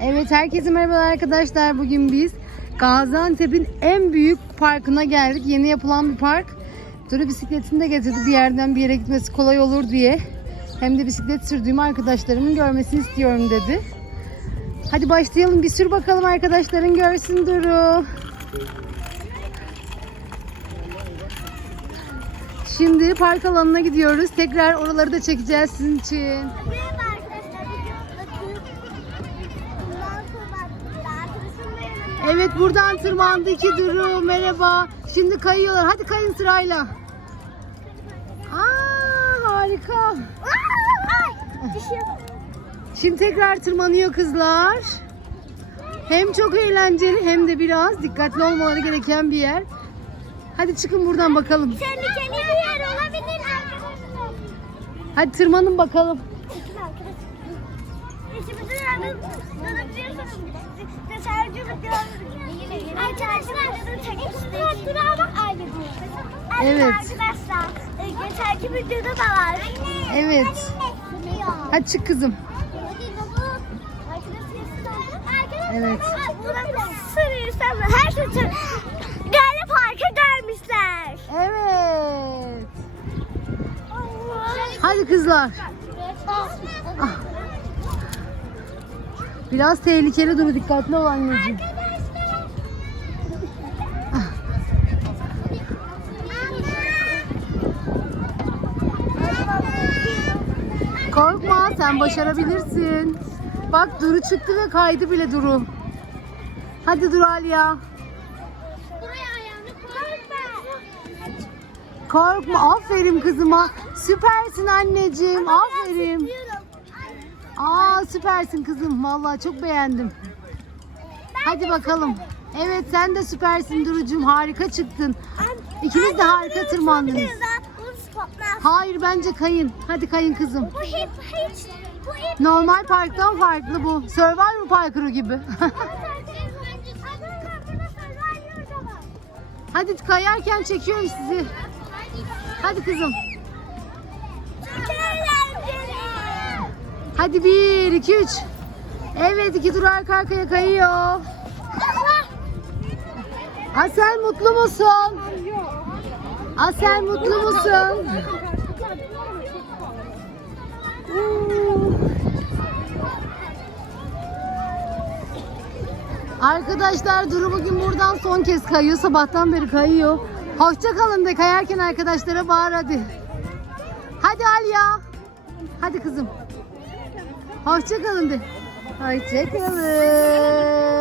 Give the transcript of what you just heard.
Evet herkese merhabalar arkadaşlar. Bugün biz Gaziantep'in en büyük parkına geldik. Yeni yapılan bir park. Duru bisikletini de getirdi bir yerden bir yere gitmesi kolay olur diye. Hem de bisiklet sürdüğümü arkadaşlarımın görmesini istiyorum dedi. Hadi başlayalım bir sür bakalım arkadaşların görsün Duru. Şimdi park alanına gidiyoruz. Tekrar oraları da çekeceğiz sizin için. Merhaba arkadaşlar. Bugün Bundan sonra dağıtılışın da yanında. Evet buradan tırmandı iki Duru. Merhaba. Şimdi kayıyorlar. Hadi kayın sırayla. Aa harika. Şimdi tekrar tırmanıyor kızlar. Hem çok eğlenceli hem de biraz dikkatli olmaları gereken bir yer. Hadi çıkın buradan bakalım. Hadi tırmanın bakalım. Evet. Arkadaşlar e, geçenki videoda da var. Evet. Hadi çık kızım. Evet. Her şey Gale Park'a gelmişler. Evet. Hadi kızlar. Biraz tehlikeli Duru dikkatli ol anneciğim. Korkma sen başarabilirsin. Bak Duru çıktı ve kaydı bile Duru. Hadi Duru Aliya. Korkma aferin kızıma. Süpersin anneciğim aferin. Aa süpersin kızım vallahi çok beğendim. Hadi bakalım. Evet sen de süpersin Duru'cum harika çıktın. İkiniz de harika tırmandınız. Hayır bence kayın. Hadi kayın kızım. Bu hep hiç bu hep Normal parktan farklı bu. Survivor parkuru gibi. Hadi kayarken çekiyorum sizi. Hadi kızım. Hadi bir, iki, üç. Evet iki dur arka arkaya kayıyor. Asel mutlu musun? Asel mutlu musun? Arkadaşlar Duru bugün buradan son kez kayıyor. Sabahtan beri kayıyor. Hoşça kalın de kayarken arkadaşlara bağır hadi. Hadi Alya. Hadi kızım. Hoşça kalın de. Hoşça kalın.